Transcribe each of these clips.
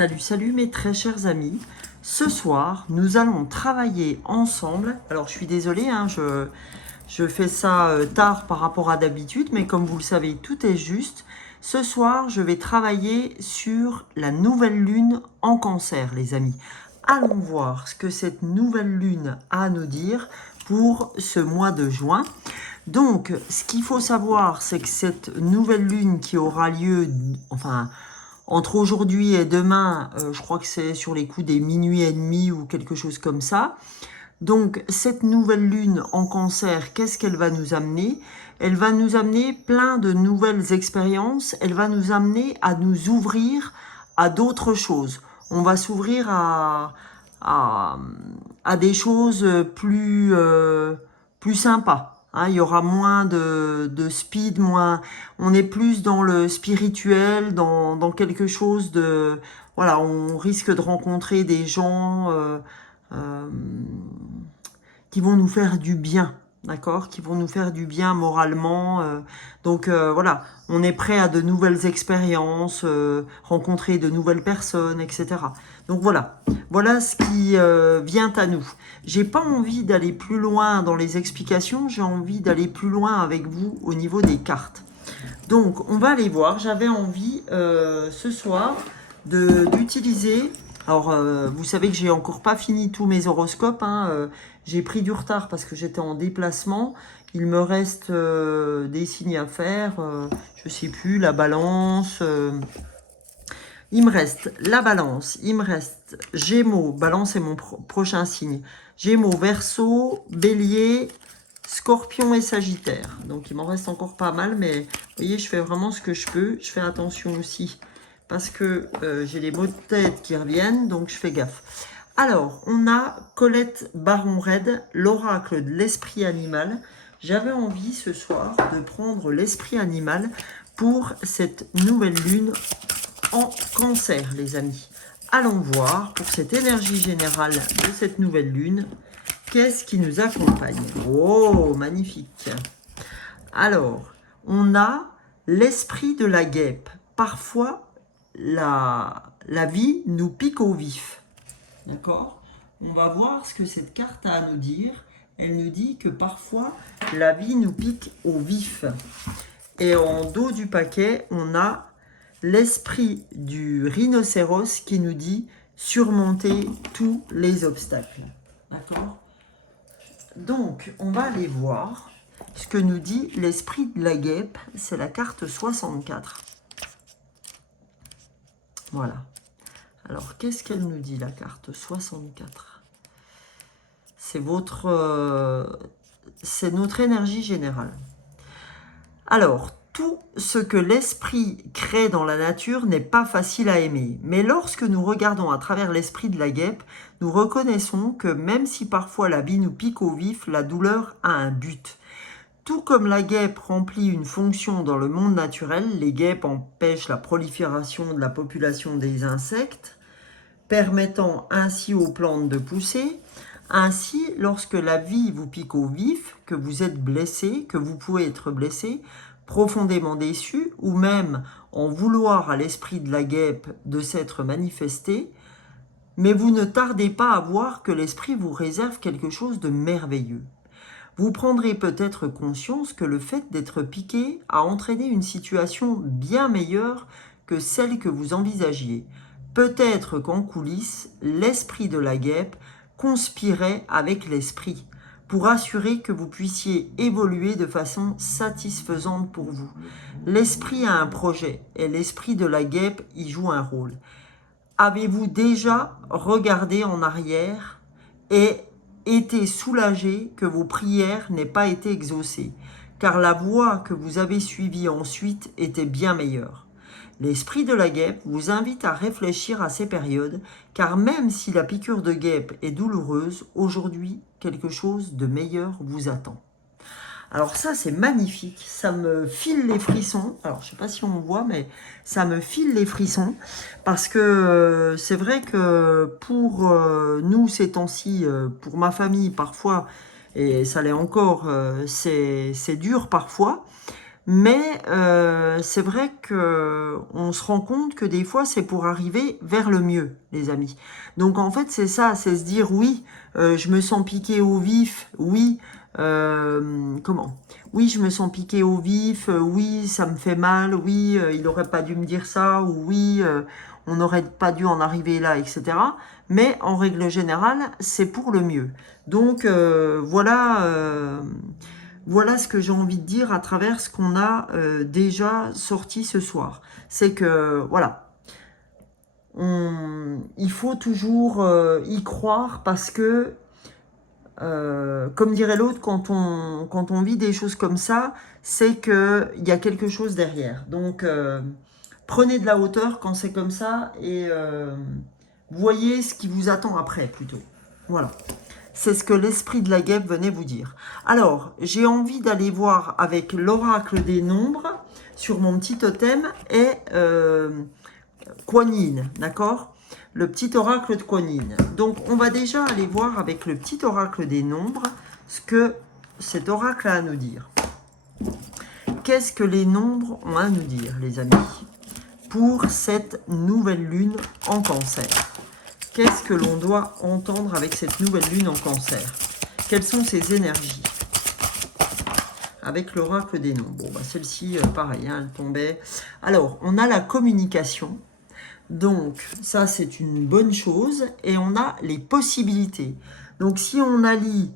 Salut, salut mes très chers amis. Ce soir, nous allons travailler ensemble. Alors, je suis désolée, hein, je fais ça tard par rapport à d'habitude, mais comme vous le savez, tout est juste. Ce soir, je vais travailler sur la nouvelle lune en Cancer, les amis. Allons voir ce que cette nouvelle lune a à nous dire pour ce mois de juin. Donc, ce qu'il faut savoir, c'est que cette nouvelle lune qui aura lieu, entre aujourd'hui et demain, je crois que c'est sur les coups des minuit et demi ou quelque chose comme ça. Donc, cette nouvelle lune en Cancer, qu'est-ce qu'elle va nous amener? Elle va nous amener plein de nouvelles expériences. Elle va nous amener à nous ouvrir à d'autres choses. On va s'ouvrir à, des choses plus sympas. Hein, il y aura moins de speed, moins. On est plus dans le spirituel, dans quelque chose de. Voilà, on risque de rencontrer des gens qui vont nous faire du bien, d'accord, qui vont nous faire du bien moralement. Donc voilà, on est prêt à de nouvelles expériences, rencontrer de nouvelles personnes, etc. Donc voilà, voilà ce qui vient à nous. J'ai pas envie d'aller plus loin dans les explications, j'ai envie d'aller plus loin avec vous au niveau des cartes. Donc on va aller voir, j'avais envie ce soir d'utiliser... Alors, vous savez que j'ai encore pas fini tous mes horoscopes. J'ai pris du retard parce que j'étais en déplacement. Il me reste des signes à faire. Je sais plus, la balance. Il me reste la balance. Il me reste Gémeaux. Balance est mon prochain signe. Gémeaux, Verseau, Bélier, Scorpion et Sagittaire. Donc, il m'en reste encore pas mal. Mais vous voyez, je fais vraiment ce que je peux. Je fais attention aussi parce que j'ai les maux de tête qui reviennent, donc je fais gaffe. Alors, on a Colette Baron-Red, l'oracle de l'esprit animal. J'avais envie ce soir de prendre l'esprit animal pour cette nouvelle lune en Cancer, les amis. Allons voir pour cette énergie générale de cette nouvelle lune, qu'est-ce qui nous accompagne? Oh, magnifique! Alors, on a l'esprit de la guêpe. Parfois, la vie nous pique au vif. D'accord? On va voir ce que cette carte a à nous dire. Elle nous dit que parfois, la vie nous pique au vif. Et en dos du paquet, on a l'esprit du rhinocéros qui nous dit surmonter tous les obstacles. D'accord? Donc, on va aller voir ce que nous dit l'esprit de la guêpe. C'est la carte 64. Voilà. Alors, qu'est-ce qu'elle nous dit, la carte 64? C'est c'est notre énergie générale. Alors, tout ce que l'esprit crée dans la nature n'est pas facile à aimer. Mais lorsque nous regardons à travers l'esprit de la guêpe, nous reconnaissons que même si parfois la vie nous pique au vif, la douleur a un but. Tout comme la guêpe remplit une fonction dans le monde naturel, les guêpes empêchent la prolifération de la population des insectes, permettant ainsi aux plantes de pousser. Ainsi, lorsque la vie vous pique au vif, que vous êtes blessé, que vous pouvez être blessé, profondément déçu, ou même en vouloir à l'esprit de la guêpe de s'être manifesté, mais vous ne tardez pas à voir que l'esprit vous réserve quelque chose de merveilleux. Vous prendrez peut-être conscience que le fait d'être piqué a entraîné une situation bien meilleure que celle que vous envisagiez. Peut-être qu'en coulisses, l'esprit de la guêpe conspirait avec l'esprit pour assurer que vous puissiez évoluer de façon satisfaisante pour vous. L'esprit a un projet et l'esprit de la guêpe y joue un rôle. Avez-vous déjà regardé en arrière et été soulagé que vos prières n'aient pas été exaucées, car la voie que vous avez suivie ensuite était bien meilleure? L'esprit de la guêpe vous invite à réfléchir à ces périodes, car même si la piqûre de guêpe est douloureuse, aujourd'hui, quelque chose de meilleur vous attend. Alors ça, c'est magnifique, ça me file les frissons. Alors, je ne sais pas si on voit, mais ça me file les frissons. Parce que c'est vrai que pour nous, ces temps-ci, pour ma famille, parfois, et ça l'est encore, c'est dur parfois. Mais c'est vrai qu'on se rend compte que des fois, c'est pour arriver vers le mieux, les amis. Donc en fait, c'est ça, c'est se dire, oui, je me sens piqué au vif, oui, comment? Oui, je me sens piqué au vif, oui, ça me fait mal, oui, il n'aurait pas dû me dire ça, ou oui, on n'aurait pas dû en arriver là, etc. Mais en règle générale, c'est pour le mieux. Donc voilà, voilà ce que j'ai envie de dire à travers ce qu'on a déjà sorti ce soir. C'est que, voilà, il faut toujours y croire parce que, comme dirait l'autre, quand on vit des choses comme ça, c'est qu'il y a quelque chose derrière. Donc, prenez de la hauteur quand c'est comme ça et voyez ce qui vous attend après, plutôt. Voilà. C'est ce que l'esprit de la guêpe venait vous dire. Alors, j'ai envie d'aller voir avec l'oracle des nombres sur mon petit totem et Kuan Yin, d'accord? Le petit oracle de Kuan Yin. Donc, on va déjà aller voir avec le petit oracle des nombres ce que cet oracle a à nous dire. Qu'est-ce que les nombres ont à nous dire, les amis, pour cette nouvelle lune en Cancer? Qu'est-ce que l'on doit entendre avec cette nouvelle lune en Cancer? Quelles sont ses énergies? Avec l'oracle des noms. Bon, bah celle-ci, pareil, hein, elle tombait. Alors, on a la communication. Donc, ça, c'est une bonne chose. Et on a les possibilités. Donc, si on allie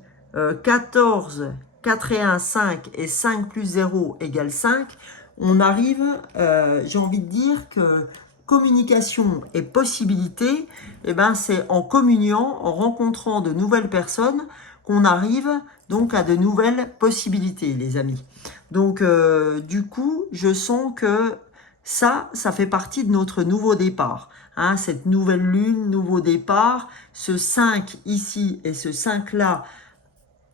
14, 4 et 1, 5 et 5 plus 0 égale 5, on arrive, j'ai envie de dire que communication et possibilité, eh ben, c'est en communiant, en rencontrant de nouvelles personnes qu'on arrive donc à de nouvelles possibilités, les amis. Donc, du coup, je sens que ça fait partie de notre nouveau départ. Hein, cette nouvelle lune, nouveau départ, ce 5 ici et ce 5 là,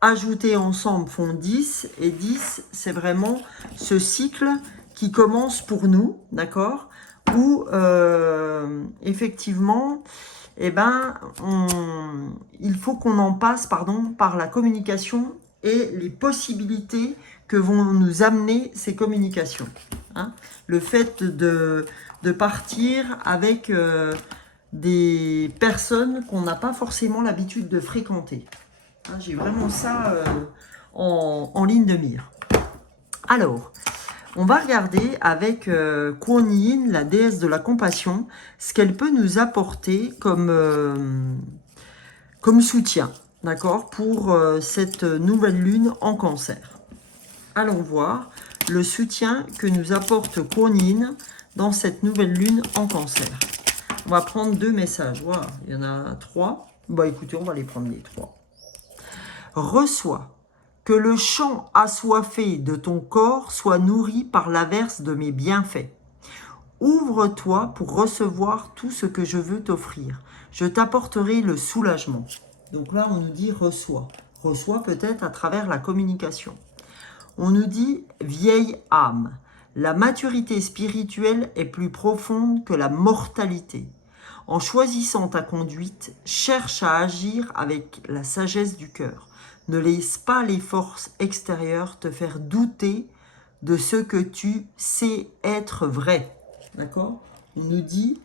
ajoutés ensemble font 10. Et 10, c'est vraiment ce cycle qui commence pour nous, d'accord? Où, effectivement, eh ben, il faut qu'on en passe par la communication et les possibilités que vont nous amener ces communications. Hein. Le fait de partir avec des personnes qu'on n'a pas forcément l'habitude de fréquenter. Hein, j'ai vraiment ça en ligne de mire. Alors, on va regarder avec Kuan Yin, la déesse de la compassion, ce qu'elle peut nous apporter comme soutien, d'accord, pour cette nouvelle lune en Cancer. Allons voir le soutien que nous apporte Kuan Yin dans cette nouvelle lune en Cancer. On va prendre 2 messages. Wow, il y en a 3. Bah écoutez, on va les prendre les 3. Reçois que le champ assoiffé de ton corps soit nourri par l'averse de mes bienfaits. Ouvre-toi pour recevoir tout ce que je veux t'offrir. Je t'apporterai le soulagement. Donc là, on nous dit reçois. Reçois peut-être à travers la communication. On nous dit vieille âme. La maturité spirituelle est plus profonde que la mortalité. En choisissant ta conduite, cherche à agir avec la sagesse du cœur. Ne laisse pas les forces extérieures te faire douter de ce que tu sais être vrai. D'accord? On nous dit,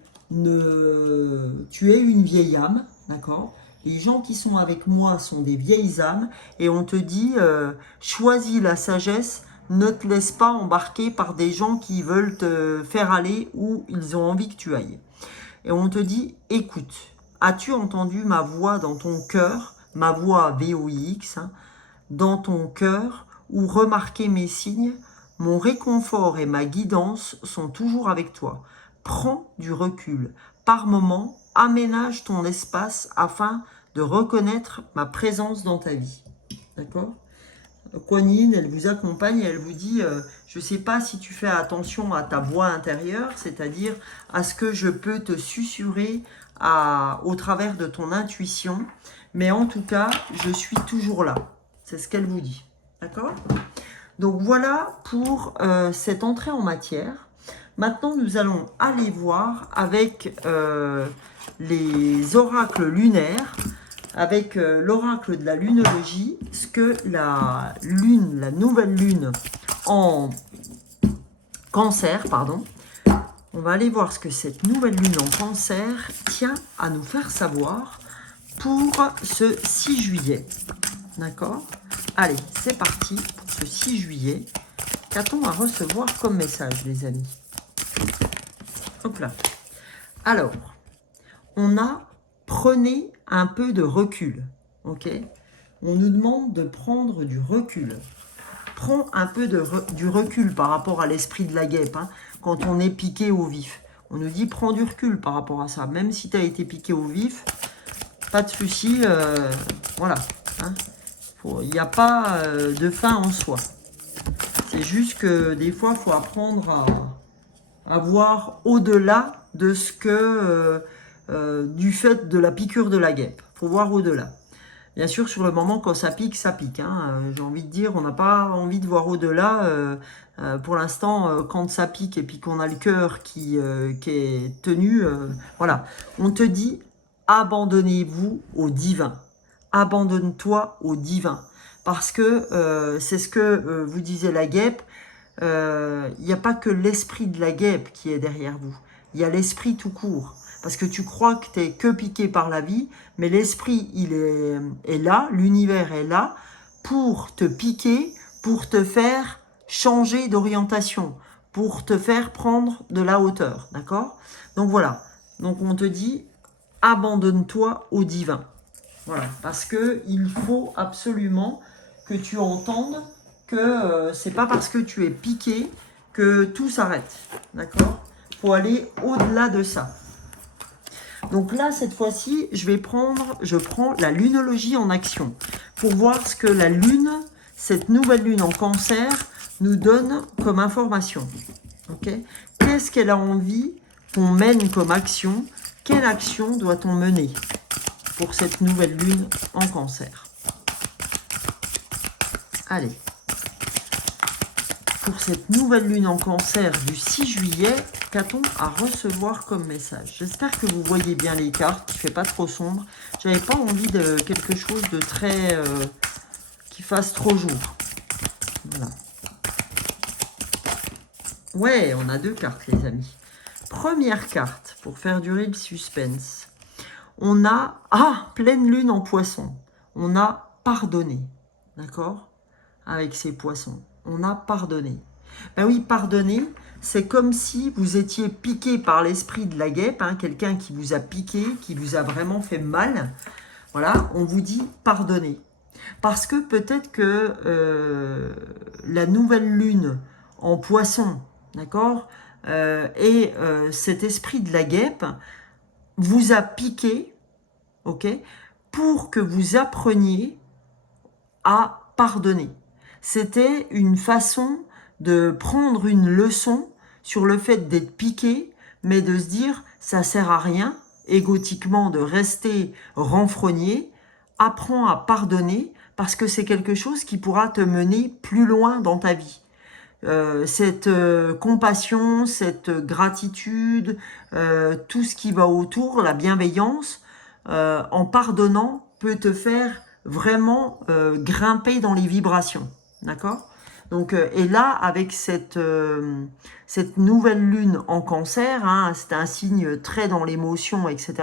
tu es une vieille âme. D'accord? Les gens qui sont avec moi sont des vieilles âmes. Et on te dit, choisis la sagesse. Ne te laisse pas embarquer par des gens qui veulent te faire aller où ils ont envie que tu ailles. Et on te dit, écoute, as-tu entendu ma voix dans ton cœur, ma voix VOIX, hein, dans ton cœur, ou remarqué mes signes? Mon réconfort et ma guidance sont toujours avec toi. Prends du recul. Par moments, aménage ton espace afin de reconnaître ma présence dans ta vie. D'accord ? Kuan Yin, elle vous accompagne et elle vous dit je ne sais pas si tu fais attention à ta voix intérieure, c'est-à-dire à ce que je peux te susurrer au travers de ton intuition, mais en tout cas, je suis toujours là. C'est ce qu'elle vous dit. D'accord? Donc voilà pour cette entrée en matière. Maintenant, nous allons aller voir avec les oracles lunaires, avec l'oracle de la lunologie, ce que la lune, la nouvelle lune en Cancer, pardon. On va aller voir ce que cette nouvelle lune en Cancer tient à nous faire savoir pour ce 6 juillet. D'accord? Allez, c'est parti pour ce 6 juillet. Qu'a-t-on à recevoir comme message, les amis? Hop là. Alors, on a prenez un peu de recul. Ok? On nous demande de prendre du recul. Prends un peu du recul par rapport à l'esprit de la guêpe, hein, quand on est piqué au vif. On nous dit prends du recul par rapport à ça. Même si tu as été piqué au vif, pas de souci. Voilà. Hein. Il n'y a pas de fin en soi. C'est juste que des fois, il faut apprendre à voir au-delà de ce que du fait de la piqûre de la guêpe. Il faut voir au-delà. Bien sûr, sur le moment, quand ça pique, ça pique. Hein. J'ai envie de dire, on n'a pas envie de voir au-delà. Pour l'instant, quand ça pique et puis qu'on a le cœur qui est tenu, voilà. On te dit, abandonnez-vous au divin. Abandonne-toi au divin. Parce que c'est ce que vous disait la guêpe. Il n'y a pas que l'esprit de la guêpe qui est derrière vous. Il y a l'esprit tout court. Parce que tu crois que tu n'es que piqué par la vie, mais l'esprit, il est là, l'univers est là, pour te piquer, pour te faire changer d'orientation, pour te faire prendre de la hauteur, d'accord? Donc voilà, donc on te dit, abandonne-toi au divin. Voilà, parce qu'il faut absolument que tu entendes que c'est pas parce que tu es piqué que tout s'arrête, d'accord? Il faut aller au-delà de ça. Donc là, cette fois-ci, je prends la lunologie en action pour voir ce que la lune, cette nouvelle lune en Cancer, nous donne comme information. Okay? Qu'est-ce qu'elle a envie qu'on mène comme action? Quelle action doit-on mener pour cette nouvelle lune en Cancer? Allez. Pour cette nouvelle lune en Cancer du 6 juillet, qu'a-t-on à recevoir comme message? J'espère que vous voyez bien les cartes, il ne fait pas trop sombre. J'avais pas envie de quelque chose de très... qui fasse trop jour. Voilà. Ouais, on a deux cartes, les amis. Première carte, pour faire durer le suspense. On a... Ah, pleine lune en Poisson. On a pardonné. D'accord? Avec ces poissons. On a pardonné. Ben oui, pardonner, c'est comme si vous étiez piqué par l'esprit de la guêpe, hein, quelqu'un qui vous a piqué, qui vous a vraiment fait mal. Voilà, on vous dit pardonner. Parce que peut-être que la nouvelle lune en Poisson, d'accord, et cet esprit de la guêpe vous a piqué, ok, pour que vous appreniez à pardonner. C'était une façon de prendre une leçon sur le fait d'être piqué, mais de se dire, ça sert à rien, égotiquement, de rester renfrogné. Apprends à pardonner, parce que c'est quelque chose qui pourra te mener plus loin dans ta vie. Cette compassion, cette gratitude, tout ce qui va autour, la bienveillance, en pardonnant, peut te faire vraiment grimper dans les vibrations. D'accord? Donc, et là, avec cette nouvelle lune en Cancer, hein, c'est un signe très dans l'émotion, etc.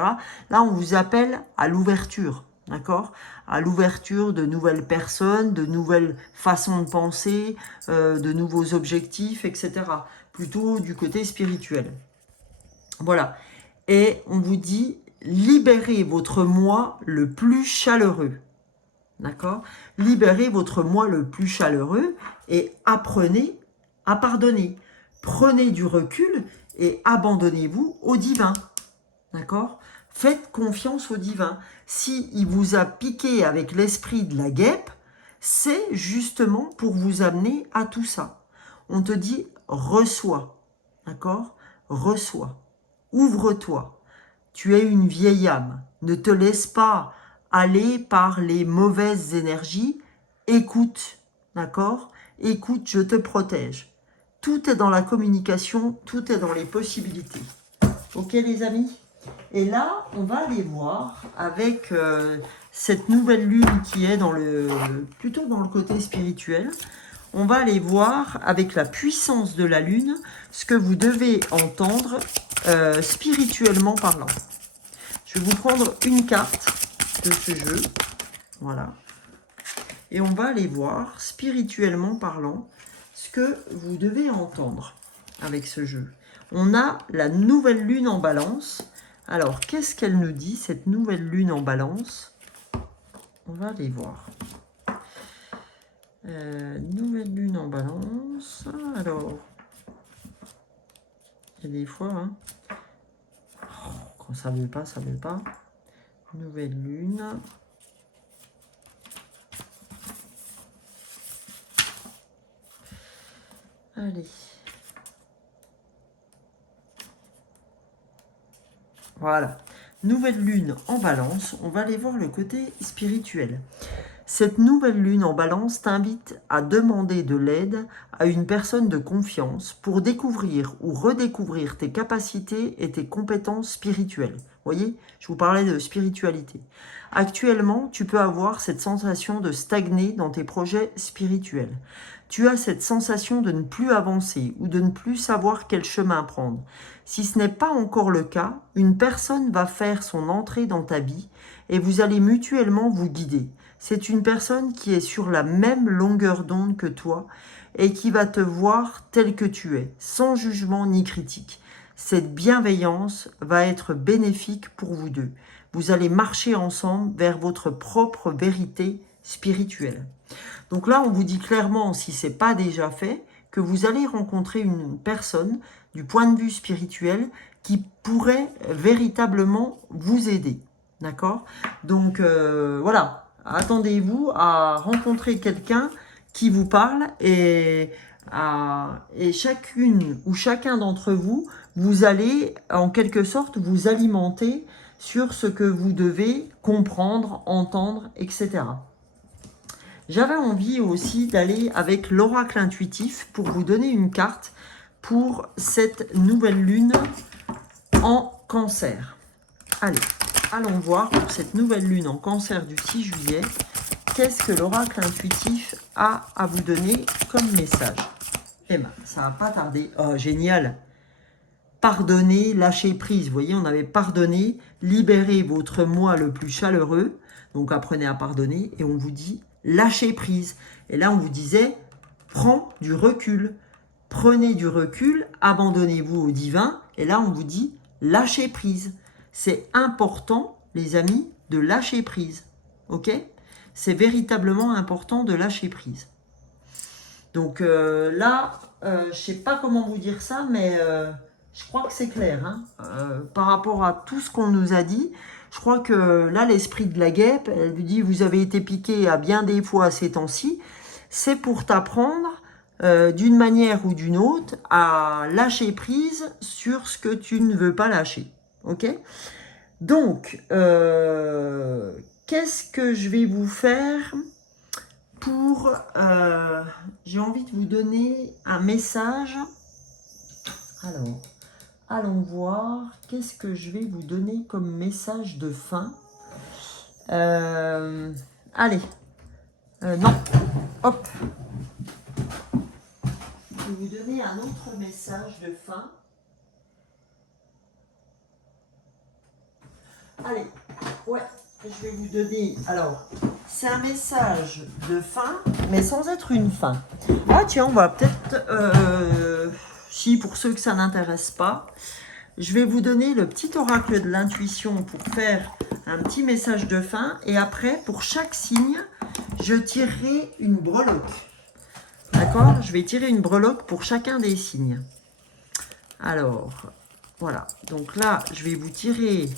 Là, on vous appelle à l'ouverture, d'accord? À l'ouverture de nouvelles personnes, de nouvelles façons de penser, de nouveaux objectifs, etc. Plutôt du côté spirituel. Voilà. Et on vous dit, libérez votre moi le plus chaleureux. D'accord? Libérez votre moi le plus chaleureux et apprenez à pardonner. Prenez du recul et abandonnez-vous au divin. D'accord? Faites confiance au divin. Si il vous a piqué avec l'esprit de la guêpe, c'est justement pour vous amener à tout ça. On te dit reçois. D'accord? Reçois. Ouvre-toi. Tu es une vieille âme. Ne te laisse pas aller par les mauvaises énergies, écoute, d'accord? Écoute, je te protège. Tout est dans la communication, tout est dans les possibilités. Ok les amis? Et là, on va aller voir avec cette nouvelle lune qui est plutôt dans le côté spirituel. on va aller voir avec la puissance de la lune ce que vous devez entendre spirituellement parlant. Je vais vous prendre une carte de ce jeu. Voilà. Et on va aller voir spirituellement parlant ce que vous devez entendre avec ce jeu. On a la nouvelle lune en balance. Alors, qu'est-ce qu'elle nous dit, cette nouvelle lune en balance? On va aller voir. Nouvelle lune en balance. Alors, il y a des fois, hein, quand ça ne veut pas, ça ne veut pas. Nouvelle lune. Allez. Voilà. Nouvelle lune en balance. On va aller voir le côté spirituel. Cette nouvelle lune en balance t'invite à demander de l'aide à une personne de confiance pour découvrir ou redécouvrir tes capacités et tes compétences spirituelles. Vous voyez, je vous parlais de spiritualité. Actuellement, tu peux avoir cette sensation de stagner dans tes projets spirituels. Tu as cette sensation de ne plus avancer ou de ne plus savoir quel chemin prendre. Si ce n'est pas encore le cas, une personne va faire son entrée dans ta vie et vous allez mutuellement vous guider. C'est une personne qui est sur la même longueur d'onde que toi et qui va te voir tel que tu es, sans jugement ni critique. Cette bienveillance va être bénéfique pour vous deux. Vous allez marcher ensemble vers votre propre vérité spirituelle. Donc là, on vous dit clairement, si ce n'est pas déjà fait, que vous allez rencontrer une personne du point de vue spirituel qui pourrait véritablement vous aider. D'accord? Donc voilà. Attendez-vous à rencontrer quelqu'un qui vous parle et chacune ou chacun d'entre vous, vous allez en quelque sorte vous alimenter sur ce que vous devez comprendre, entendre, etc. J'avais envie aussi d'aller avec l'oracle intuitif pour vous donner une carte pour cette nouvelle lune en cancer. Allez. Allons voir pour cette nouvelle lune en cancer du 6 juillet, qu'est-ce que l'oracle intuitif a à vous donner comme message. Eh bien, ça va pas tarder. Oh, génial! Pardonnez, lâchez prise. Vous voyez, on avait pardonné, libérez votre moi le plus chaleureux. Donc, apprenez à pardonner et on vous dit lâchez prise. Et là, on vous disait, prends du recul. Prenez du recul, abandonnez-vous au divin. Et là, on vous dit lâchez prise. C'est important, les amis, de lâcher prise. Ok? C'est véritablement important de lâcher prise. Donc là, je ne sais pas comment vous dire ça, mais je crois que c'est clair. Hein, par rapport à tout ce qu'on nous a dit, je crois que là, l'esprit de la guêpe, elle lui dit, vous avez été piqué à bien des fois ces temps-ci. C'est pour t'apprendre, d'une manière ou d'une autre, à lâcher prise sur ce que tu ne veux pas lâcher. Ok? Donc, qu'est-ce que je vais vous faire pour... j'ai envie de vous donner un message. Alors, allons voir. Qu'est-ce que je vais vous donner comme message de fin? Allez. Non. Hop. Je vais vous donner un autre message de fin. Allez, ouais, je vais vous donner, alors, c'est un message de fin, mais sans être une fin. Ah tiens, on va peut-être, si pour ceux que ça n'intéresse pas, je vais vous donner le petit oracle de l'intuition pour faire un petit message de fin, et après, pour chaque signe, je tirerai une breloque. D'accord? Je vais tirer une breloque pour chacun des signes. Alors, voilà, donc là, je vais vous tirer...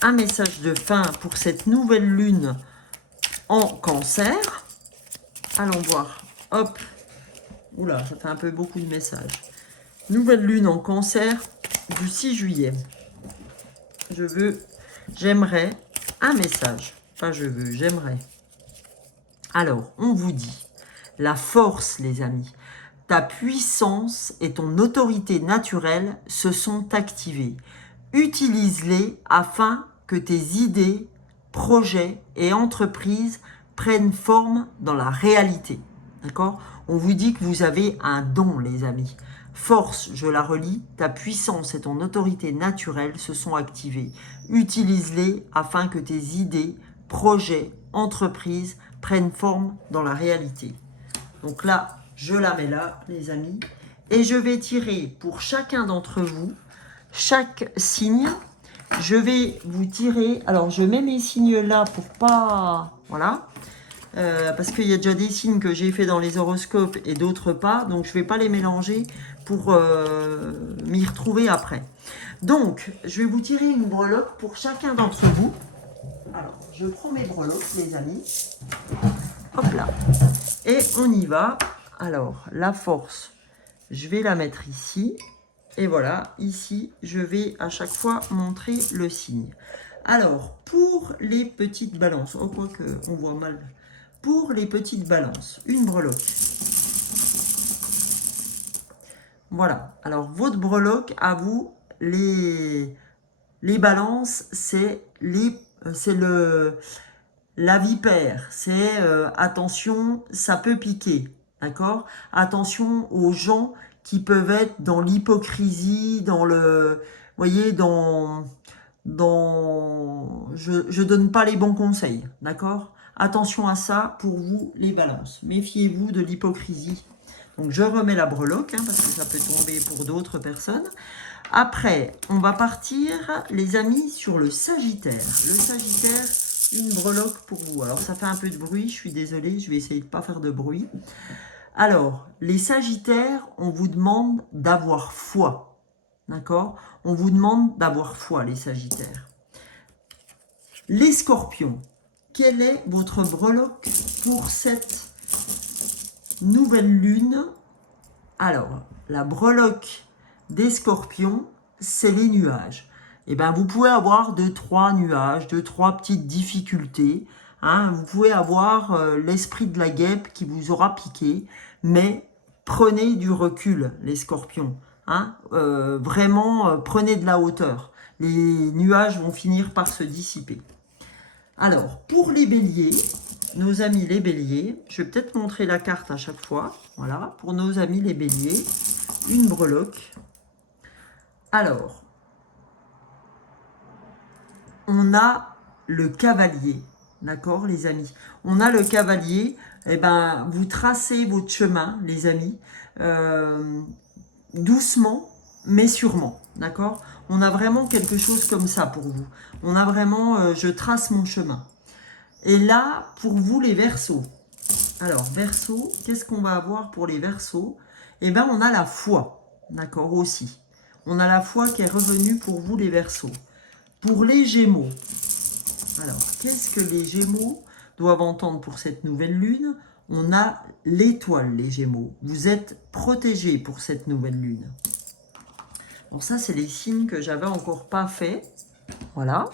un message de fin pour cette nouvelle lune en cancer. Allons voir. Hop. Oula, ça fait un peu beaucoup de messages. Nouvelle lune en cancer du 6 juillet. J'aimerais un message. Enfin, j'aimerais. Alors, on vous dit, la force, les amis, ta puissance et ton autorité naturelle se sont activées. Utilise-les afin que tes idées, projets et entreprises prennent forme dans la réalité. D'accord? On vous dit que vous avez un don, les amis. Force, je la relis, ta puissance et ton autorité naturelle se sont activées. Utilise-les afin que tes idées, projets, entreprises prennent forme dans la réalité. Donc là, je la mets là, les amis. Et je vais tirer pour chacun d'entre vous, chaque signe. Je vais vous tirer. Alors, je mets mes signes là pour pas... Voilà. Parce qu'il y a déjà des signes que j'ai fait dans les horoscopes et d'autres pas. Donc, je ne vais pas les mélanger pour m'y retrouver après. Donc, je vais vous tirer une breloque pour chacun d'entre vous. Alors, je prends mes breloques, les amis. Hop là. Et on y va. Alors, la force, je vais la mettre ici. Et voilà, ici, je vais à chaque fois montrer le signe. Alors, pour les petites balances, oh, quoique on voit mal. Pour les petites balances, une breloque. Voilà, alors votre breloque, à vous, les balances, c'est la vipère. C'est attention, ça peut piquer, d'accord? Attention aux gens qui peuvent être dans l'hypocrisie, dans le... Vous voyez, je donne pas les bons conseils, d'accord? Attention à ça pour vous, les balances. Méfiez-vous de l'hypocrisie. Donc, je remets la breloque, hein, parce que ça peut tomber pour d'autres personnes. Après, on va partir, les amis, sur le Sagittaire. Le Sagittaire, une breloque pour vous. Alors, ça fait un peu de bruit, je suis désolée, je vais essayer de ne pas faire de bruit. Alors, les Sagittaires, on vous demande d'avoir foi. D'accord? On vous demande d'avoir foi, les Sagittaires. Les Scorpions, quelle est votre breloque pour cette nouvelle lune? Alors, la breloque des Scorpions, c'est les nuages. Et bien, vous pouvez avoir 2-3 nuages, 2-3 petites difficultés. Hein, vous pouvez avoir l'esprit de la guêpe qui vous aura piqué, mais prenez du recul, les Scorpions. Hein, vraiment, prenez de la hauteur. Les nuages vont finir par se dissiper. Alors, pour les béliers, nos amis les béliers, je vais peut-être montrer la carte à chaque fois. Voilà, pour nos amis les béliers, une breloque. Alors, on a le cavalier, d'accord les amis? On a le cavalier, et ben, vous tracez votre chemin, les amis, doucement, mais sûrement, d'accord? On a vraiment quelque chose comme ça pour vous. On a vraiment, je trace mon chemin. Et là, pour vous les Verseaux. Alors, Verseaux, qu'est-ce qu'on va avoir pour les Verseaux? Eh bien, on a la foi, d'accord, aussi. On a la foi qui est revenue pour vous les Verseaux. Pour les Gémeaux, alors, qu'est-ce que les Gémeaux doivent entendre pour cette nouvelle lune? On a l'étoile, les Gémeaux. Vous êtes protégés pour cette nouvelle lune. Bon, ça, c'est les signes que j'avais encore pas fait. Voilà.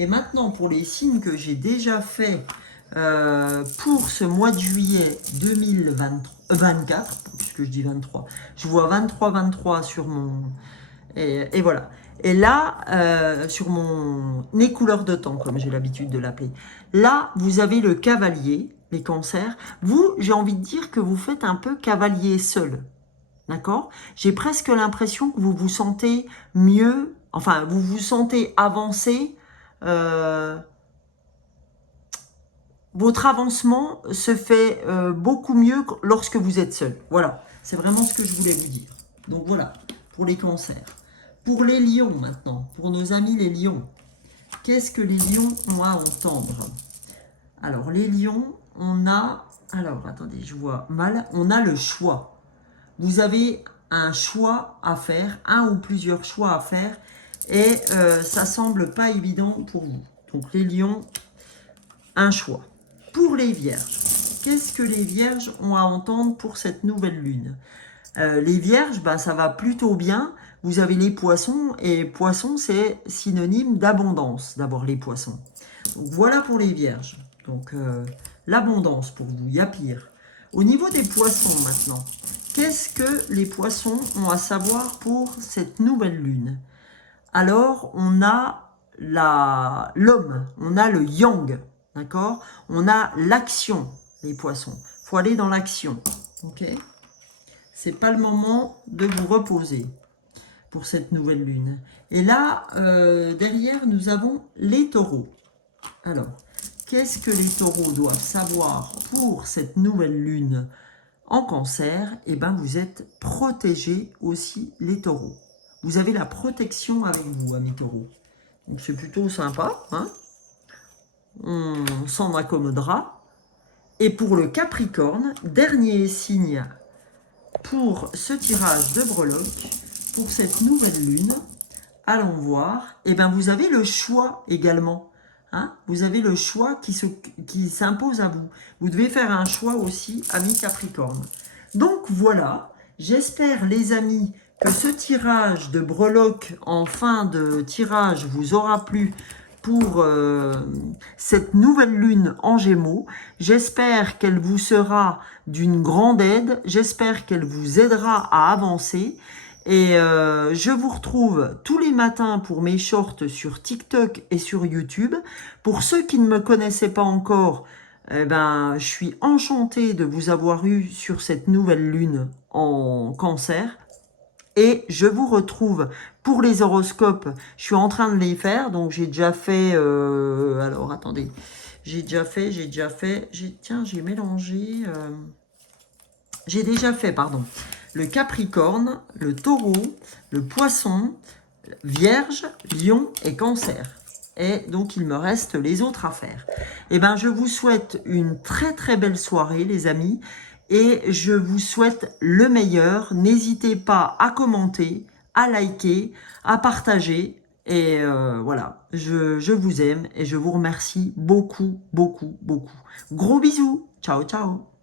Et maintenant, pour les signes que j'ai déjà fait pour ce mois de juillet 2024, puisque je dis 23, je vois 23 sur mon... Et voilà. Et là, sur mon nez couleur de temps, comme j'ai l'habitude de l'appeler, là, vous avez le cavalier, les cancers. Vous, j'ai envie de dire que vous faites un peu cavalier seul. D'accord? J'ai presque l'impression que vous vous sentez mieux, enfin, vous vous sentez avancé. Votre avancement se fait beaucoup mieux lorsque vous êtes seul. Voilà, c'est vraiment ce que je voulais vous dire. Donc voilà, pour les cancers. Pour les lions maintenant, pour nos amis les lions. Qu'est-ce que les lions ont à entendre? Alors les lions, on a... Alors attendez, je vois mal. On a le choix. Vous avez un choix à faire, un ou plusieurs choix à faire. Et ça semble pas évident pour vous. Donc les lions, un choix. Pour les vierges, qu'est-ce que les vierges ont à entendre pour cette nouvelle lune? Les vierges, bah, ça va plutôt bien. Vous avez les poissons, et poissons, c'est synonyme d'abondance, d'abord les poissons. Donc voilà pour les vierges. Donc l'abondance pour vous, il y a pire. Au niveau des poissons maintenant, qu'est-ce que les poissons ont à savoir pour cette nouvelle lune? Alors, on a l'homme, on a le yang, d'accord? On a l'action, les poissons. Il faut aller dans l'action. Ok? C'est pas le moment de vous reposer pour cette nouvelle lune. Et là, derrière, nous avons les taureaux. Alors, qu'est-ce que les taureaux doivent savoir pour cette nouvelle lune en cancer? Eh bien, vous êtes protégés aussi, les taureaux. Vous avez la protection avec vous, amis taureaux. Donc, c'est plutôt sympa. Hein, on s'en accommodera. Et pour le Capricorne, dernier signe pour ce tirage de breloque, pour cette nouvelle lune, allons voir, eh bien vous avez le choix également. Hein, vous avez le choix qui s'impose à vous. Vous devez faire un choix aussi, amis Capricorne. Donc voilà, j'espère les amis que ce tirage de breloque en fin de tirage vous aura plu pour cette nouvelle lune en Gémeaux. J'espère qu'elle vous sera d'une grande aide. J'espère qu'elle vous aidera à avancer. Et je vous retrouve tous les matins pour mes shorts sur TikTok et sur YouTube. Pour ceux qui ne me connaissaient pas encore, eh ben, je suis enchantée de vous avoir eu sur cette nouvelle lune en cancer. Et je vous retrouve pour les horoscopes. Je suis en train de les faire, donc j'ai déjà fait... alors, attendez. J'ai déjà fait... Tiens, j'ai mélangé... j'ai déjà fait, pardon, le Capricorne, le Taureau, le Poisson, Vierge, Lion et Cancer. Et donc, il me reste les autres à faire. Eh bien, je vous souhaite une très très belle soirée, les amis. Et je vous souhaite le meilleur. N'hésitez pas à commenter, à liker, à partager. Et voilà, je vous aime et je vous remercie beaucoup, beaucoup, beaucoup. Gros bisous. Ciao, ciao.